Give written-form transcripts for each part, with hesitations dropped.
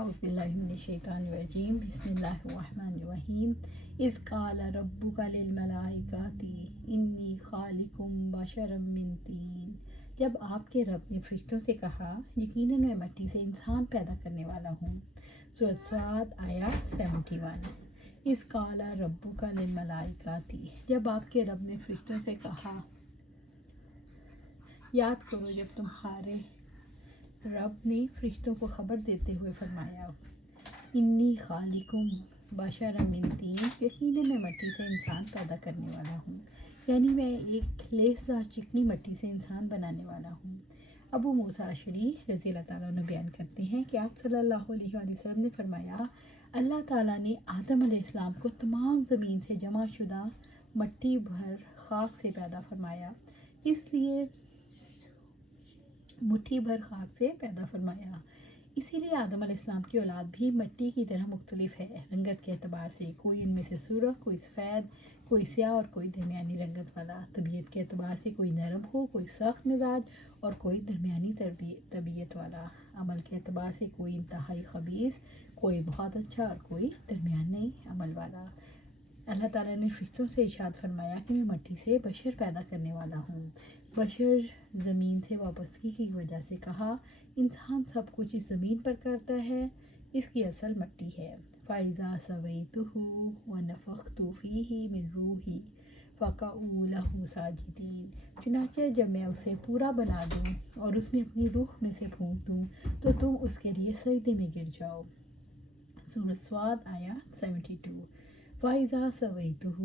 اعوذ باللہ من الشیطان الرجیم بسم اللہ الرحمن الرحیم اذ قال ربک للملائکۃ انی خالق بشرا من طین، جب آپ کے رب نے فرشتوں سے کہا یقیناً میں مٹی سے انسان پیدا کرنے والا ہوں۔ سورۃ صاد آیت 71۔ اذ قال ربک للملائکۃ، جب آپ کے رب نے فرشتوں سے کہا، یاد کرو جب تمہارے رب نے فرشتوں کو خبر دیتے ہوئے فرمایا انی خالقم بشرا من طین، یقیناً میں مٹی سے انسان پیدا کرنے والا ہوں، یعنی میں ایک لیسدار چکنی مٹی سے انسان بنانے والا ہوں۔ ابو موسیٰ اشعری رضی اللہ تعالیٰ عنہ بیان کرتے ہیں کہ آپ صلی اللہ علیہ وآلہ وسلم نے فرمایا اللہ تعالیٰ نے آدم علیہ السلام کو تمام زمین سے جمع شدہ مٹی بھر خاک سے پیدا فرمایا، اس لیے مٹھی بھر خاک سے پیدا فرمایا، اسی لیے آدم علیہ السلام کی اولاد بھی مٹی کی طرح مختلف ہے رنگت کے اعتبار سے، کوئی ان میں سے سرخ، کوئی سفید، کوئی سیاہ اور کوئی درمیانی رنگت والا، طبیعت کے اعتبار سے کوئی نرم ہو، کوئی سخت مزاج اور کوئی درمیانی طبیعت والا، عمل کے اعتبار سے کوئی انتہائی خبیث، کوئی بہت اچھا اور کوئی درمیانی عمل والا۔ اللہ تعالیٰ نے فرشتوں سے ارشاد فرمایا کہ میں مٹی سے بشر پیدا کرنے والا ہوں۔ بشر زمین سے وابستگی کی وجہ سے کہا انسان سب کچھ اس زمین پر کرتا ہے، اس کی اصل مٹی ہے۔ فَإِذَا سَوَيْتُهُ وَنَفَخْتُ فِيهِ مِن رُوحِي فَقَعُوا لَهُ سَاجِدِينَ، چنانچہ جب میں اسے پورا بنا دوں اور اس میں اپنی روح میں سے پھونک دوں تو تم اس کے لیے سجدے میں گر جاؤ۔ سورۃ صاد آیت 72۔ فَإِذَا سَوَيْتُهُ،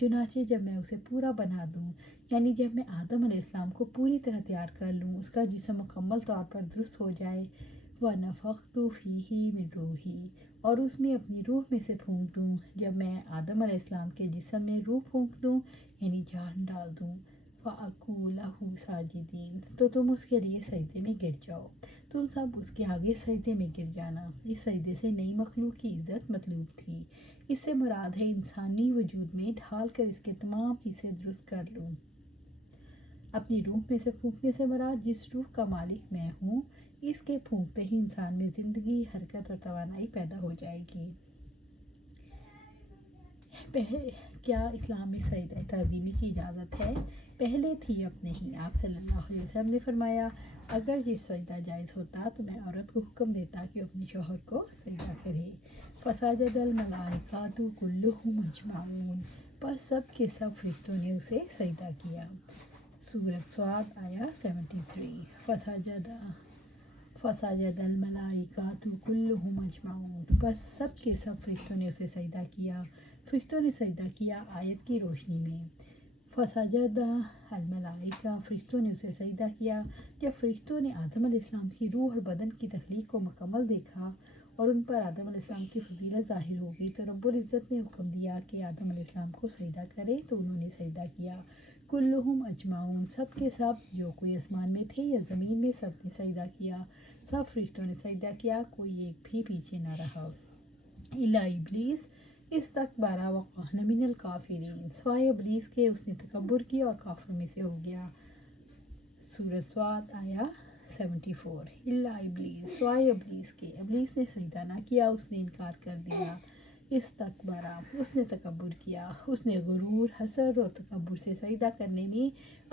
چنانچہ جب میں اسے پورا بنا دوں، یعنی جب میں آدم علیہ السلام کو پوری طرح تیار کر لوں، اس کا جسم مکمل طور پر درست ہو جائے، وَنَفَخْتُ فِيهِ مِن رُوحِي، اور اس میں اپنی روح میں سے پھونک دوں، جب میں آدم علیہ السلام کے جسم میں روح پھونک دوں یعنی جان ڈال دوں، فَقَعُوا لَهُ سَاجِدِينَ، تو تم اس کے لیے سجدے میں گر جاؤ، تم سب اس کے آگے سجدے میں گر جانا۔ اس سجدے سے نئی مخلوق کی عزت مطلوب تھی، اس سے مراد ہے انسانی وجود میں ڈھال کر اس کے تمام حصے درست کر لوں۔ اپنی روح میں سے پھونکنے سے مراد جس روح کا مالک میں ہوں، اس کے پھونکتے ہی انسان میں زندگی، حرکت اور توانائی پیدا ہو جائے گی۔ کیا اسلام میں سجدہ تعظیمی کی اجازت ہے؟ پہلے تھی، اب نہیں۔ آپ صلی اللہ علیہ وسلم نے فرمایا اگر یہ سجدہ جائز ہوتا تو میں عورت کو حکم دیتا کہ اپنے شوہر کو سجدہ کرے۔ فَسَجَدَ الْمَلَائِکَةُ كُلُّهُمْ أَجْمَعُونَ، پس سب کے سب فرشتوں نے اسے سجدہ کیا۔ سورۃ صاد آیت 73۔ فَسَجَدَ الْمَلَائِکَةُ كُلُّهُمْ أَجْمَعُونَ، پس سب کے سب فرشتوں نے اسے سجدہ کیا۔ فرشتوں نے سجدہ کیا آیت کی روشنی میں۔ فَسَجَدَ الْمَلَائِکَةُ، فرشتوں نے اسے سجدہ کیا۔ جب فرشتوں نے آدم علیہ السلام کی روح اور بدن کی تخلیق کو مکمل دیکھا اور ان پر آدم علیہ السلام کی فضیلت ظاہر ہو گئی تو رب العزت نے حکم دیا کہ آدم علیہ السلام کو سجدہ کرے، تو انہوں نے سجدہ کیا۔ کلہم اجمعون، سب کے سب، جو کوئی آسمان میں تھے یا زمین میں، سب نے سجدہ کیا۔ سب فرشتوں نے سجدہ کیا، کوئی ایک بھی پیچھے نہ رہا۔ الا ابلیس استکبر وکان من الکافرین، سوائے ابلیس کے، اس نے تکبر کیا اور کافروں میں سے ہو گیا۔ سورۃ صاد آیت 74۔ الا ابلیس، سوائے ابلیس کے، ابلیس نے سجدہ نہ کیا، اس نے انکار کر دیا۔ استکبر، اس نے تکبر کیا، اس نے غرور، حسد اور تکبر سے سجدہ کرنے میں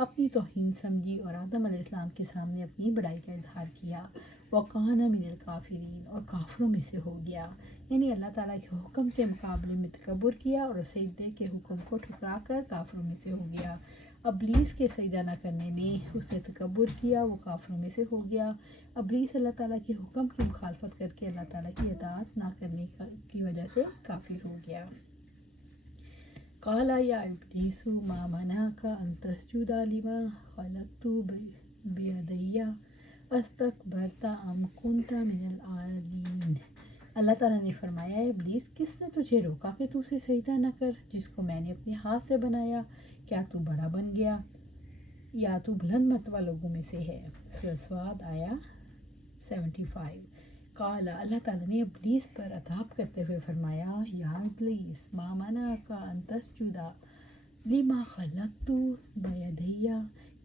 اپنی توہین سمجھی اور آدم علیہ السلام کے سامنے اپنی بڑائی کا اظہار کیا۔ وَقَانَ مِنَ الْكَافِرِينَ، اور کافروں میں سے ہو گیا، یعنی اللہ تعالیٰ کے حکم کے مقابلے میں تکبر کیا اور سجدے کے حکم کو ٹھکرا کر کافروں میں سے ہو گیا۔ ابلیس کے سجدہ نہ کرنے میں اس نے تکبر کیا، وہ کافروں میں سے ہو گیا۔ ابلیس اللہ تعالیٰ کے حکم کی مخالفت کر کے اللہ تعالیٰ کی اطاعت نہ کرنے کی وجہ سے کافر ہو گیا۔ قَالَ يَا إِبْلِيسُ مَا مَنَعَكَ أَن تَسْجُدَ لِمَا خَلَقْتُ بِيَدَيَّ أَسْتَكْبَرْتَ أَمْ كُنْتَ مِنَ الْعَالِينَ، اللہ تعالیٰ نے فرمایا اے ابلیس، کس نے تجھے روکا کہ تو اسے سجدہ نہ کر جس کو میں نے اپنے ہاتھ سے بنایا؟ کیا تو بڑا بن گیا یا تو بلند مرتبہ لوگوں میں سے ہے؟ سورۃ صاد آیت 75۔ قال، اللہ تعالیٰ نے ابلیس پر عتاب کرتے ہوئے فرمایا یا ابلیس ما منعک ان تسجد لما خلقت بیدی،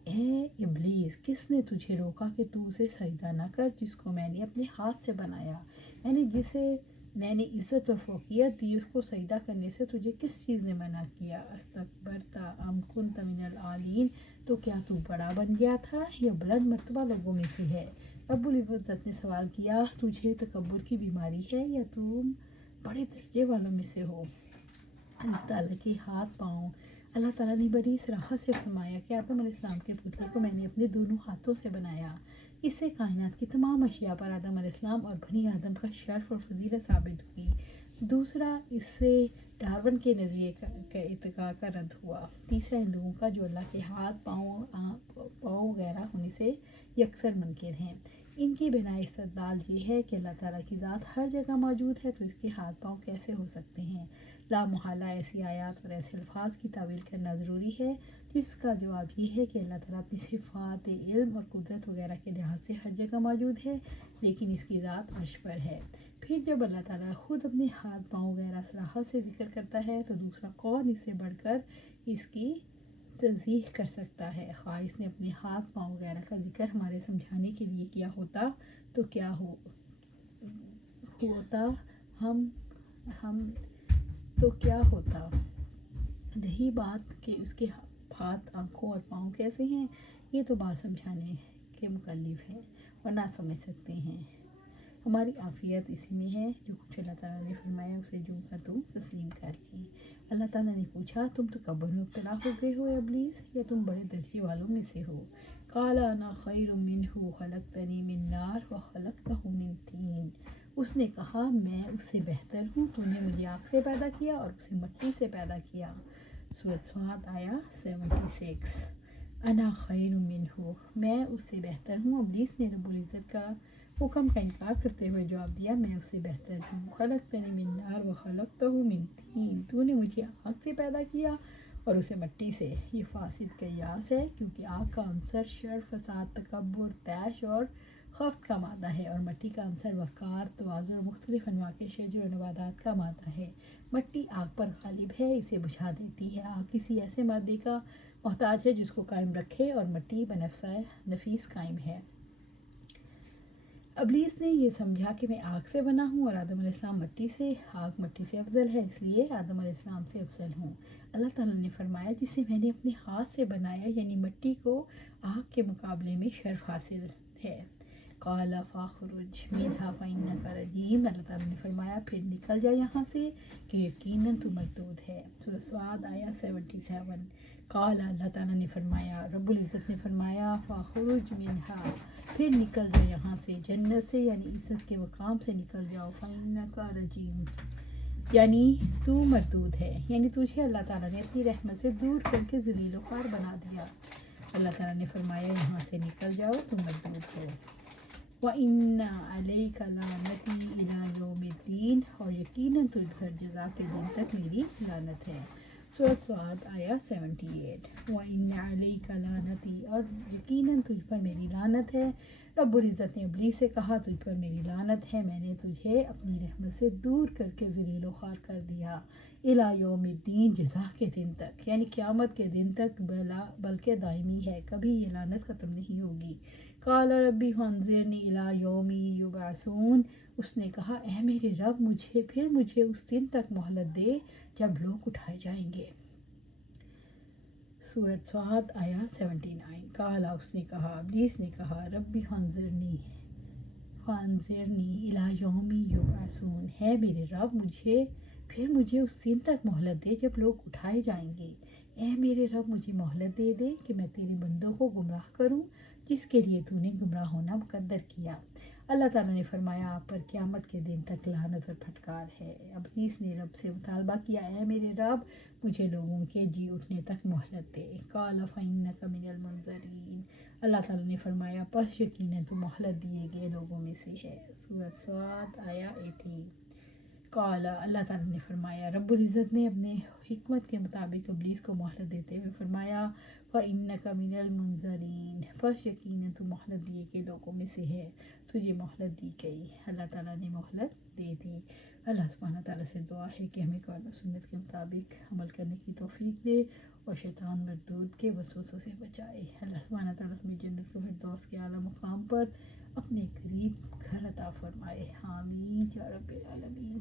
اے ابلیس، کس نے تجھے روکا کہ تو اسے سجدہ نہ کر جس کو میں نے اپنے ہاتھ سے بنایا، یعنی جسے میں نے عزت اور فوقیت دی، اس کو سجدہ کرنے سے تجھے کس چیز نے منع کیا؟ استکبرت ام کنت من العالین، تو کیا تو بڑا بن گیا تھا یا بلند مرتبہ لوگوں میں سے ہے؟ رب العزت نے سوال کیا، تجھے تکبر کی بیماری ہے یا تم بڑے درجے والوں میں سے ہو؟ اللہ تعالیٰ کے ہاتھ پاؤں، اللہ تعالیٰ نے بڑی صراحت سے فرمایا کہ آدم علیہ السلام کے پتر کو میں نے اپنے دونوں ہاتھوں سے بنایا۔ اس سے کائنات کی تمام اشیاء پر آدم علیہ السلام اور بنی آدم کا شرف اور فضیلت ثابت ہوئی۔ دوسرا، اس سے ڈارون کے نظریے کا ارتقاء کا رد ہوا۔ تیسرا، ان لوگوں کا جو اللہ کے ہاتھ پاؤں وغیرہ ہونے سے یکسر منکر ہیں، ان کی بنا استدلال یہ ہے کہ اللہ تعالیٰ کی ذات ہر جگہ موجود ہے تو اس کے ہاتھ پاؤں کیسے ہو سکتے ہیں؟ لا محالہ ایسی آیات اور ایسے الفاظ کی تعویل کرنا ضروری ہے جس کا جواب یہ ہے کہ اللہ تعالیٰ اپنی صفات علم اور قدرت وغیرہ کے لحاظ سے ہر جگہ موجود ہے، لیکن اس کی ذات عرش پر ہے۔ پھر جب اللہ تعالیٰ خود اپنے ہاتھ پاؤں وغیرہ صراحت سے ذکر کرتا ہے تو دوسرا کون اس سے بڑھ کر اس کی تنزیہ کر سکتا ہے؟ خواہ اس نے اپنے ہاتھ پاؤں وغیرہ کا ذکر ہمارے سمجھانے کے لیے کیا ہوتا تو کیا ہوتا؟ رہی بات کہ اس کے ہاتھ، آنکھوں اور پاؤں کیسے ہیں، یہ تو بات سمجھانے کے مکلف ہے اور نہ سمجھ سکتے ہیں۔ ہماری عافیت اسی میں ہے، جو کچھ اللہ تعالیٰ نے فرمایا اسے جم کر تم تسلیم کر لیں۔ اللہ تعالیٰ نے پوچھا، تم تکبر میں مبتلا ہو گئے ہو ابلیس، یا تم بڑے درجے والوں میں سے ہو؟ قال انا خیر منہ خلقتنی من نار وخلقتہ من طین، اس نے کہا میں اس سے بہتر ہوں، تو نے مجھے آگ سے پیدا کیا اور اسے مٹی سے پیدا کیا۔ سورۃ صاد آیا 76۔ انا خیر منہ، میں اس سے بہتر ہوں۔ ابلیس نے رب العزت کا حکم کا انکار کرتے ہوئے جواب دیا، میں اس سے بہتر ہوں۔ خلقتنی من نار وخلقتہ من طین، تو نے مجھے آگ سے پیدا کیا اور اسے مٹی سے۔ یہ فاسد قیاس ہے، کیونکہ آگ کا عنصر شر، فساد، تکبر، طیش اور خفت کا مادہ ہے، اور مٹی کا عنصر وقار، توازن اور مختلف انواع کے شجر و نباتات کا مادہ ہے۔ مٹی آگ پر غالب ہے، اسے بجھا دیتی ہے۔ آگ کسی ایسے مادے کا محتاج ہے جس کو قائم رکھے، اور مٹی بنفسہ نفیس قائم ہے۔ ابلیس نے یہ سمجھا کہ میں آگ سے بنا ہوں اور آدم علیہ السلام مٹی سے، آگ مٹی سے افضل ہے، اس لیے آدم علیہ السلام سے افضل ہوں۔ اللہ تعالیٰ نے فرمایا، جسے میں نے اپنے ہاتھ سے بنایا، یعنی مٹی کو آگ کے مقابلے میں شرف حاصل ہے۔ قال فاخرج منہا فإنک رجیم، اللہ تعالیٰ نے فرمایا پھر نکل جا یہاں سے کہ یقیناً تو مردود ہے۔ سورۃ صاد آیا 77۔ قال، اللہ تعالیٰ نے فرمایا، رب العزت نے فرمایا، فاخرج منہا، پھر نکل جاؤ یہاں سے، جنت سے، یعنی عزت کے مقام سے نکل جاؤ۔ فإنک رجیم، یعنی تو مردود ہے، یعنی تجھے اللہ تعالیٰ نے اپنی رحمت سے دور کر کے ذلیل و خوار بنا دیا۔ اللہ تعالیٰ نے فرمایا یہاں سے نکل جاؤ، تم مردود ہو۔ وَإِنَّ عَلَيْكَ لَعْنَتِي إِلَىٰ يَوْمِ الدِّينِ، اور یقیناً تجھ پر جزا کے دن تک میری لعنت ہے۔ سورۃ صاد آیا 78۔ وَإِنَّ عَلَيْكَ لَعْنَتِي، اور یقیناً تجھ پر میری لعنت ہے۔ رب العزت نے ابلیس سے کہا، تجھ پر میری لعنت ہے، میں نے تجھے اپنی رحمت سے دور کر کے ذلیل و خوار کر دیا۔ إِلَىٰ يَوْمِ الدِّينِ، جزا کے دن تک، یعنی قیامت کے دن تک، بلکہ دائمی ہے، کبھی یہ لعنت ختم نہیں ہوگی۔ قال ربی فانظرنی الی یوم یبعثون، اس نے کہا اے میرے رب مجھے اس دن تک مہلت دے جب لوگ اٹھائے جائیں گے۔ سورۃ صاد آیا 79۔ قال، اس نے کہا، ابلیس نے کہا، ربی فانظرنی الی یوم یبعثون، ہے میرے رب مجھے اس دن تک مہلت دے جب لوگ اٹھائے جائیں گے۔ اے میرے رب مجھے مہلت دے کہ میں تیرے بندوں کو گمراہ کروں جس کے لیے تو نے گمراہ ہونا مقدر کیا۔ اللہ تعالیٰ نے فرمایا، آپ پر قیامت کے دن تک لعنت اور پھٹکار ہے۔ ابلیس نے رب سے مطالبہ کیا، اے میرے رب مجھے لوگوں کے جی اٹھنے تک مہلت دے۔ قال فإنک من المنظرین، اللہ تعالیٰ نے فرمایا پس یقیناً تو مہلت دیے گئے لوگوں میں سے ہے۔ سورۃ صاد آیا 80۔ قال اللہ تعالیٰ نے فرمایا، رب العزت نے اپنے حکمت کے مطابق ابلیس کو مہلت دیتے ہوئے فرمایا فَإِنَّكَ مِنَ الْمُنظَرِينَ، پس یقیناً تو مہلت دیے کے لوگوں میں سے ہے، تجھے مہلت دی گئی۔ اللہ تعالیٰ نے مہلت دے دی۔ اللہ سبحانہ تعالیٰ سے دعا ہے کہ ہمیں قرآن و سنت کے مطابق عمل کرنے کی توفیق دے اور شیطان مردود کے وسوسوں سے بچائے۔ اللہ سبحانہ تعالیٰ ہمیں جنت الفردوس کے اعلیٰ مقام پر اپنے قریب گھر عطا فرمائے۔ آمین یا رب العالمین۔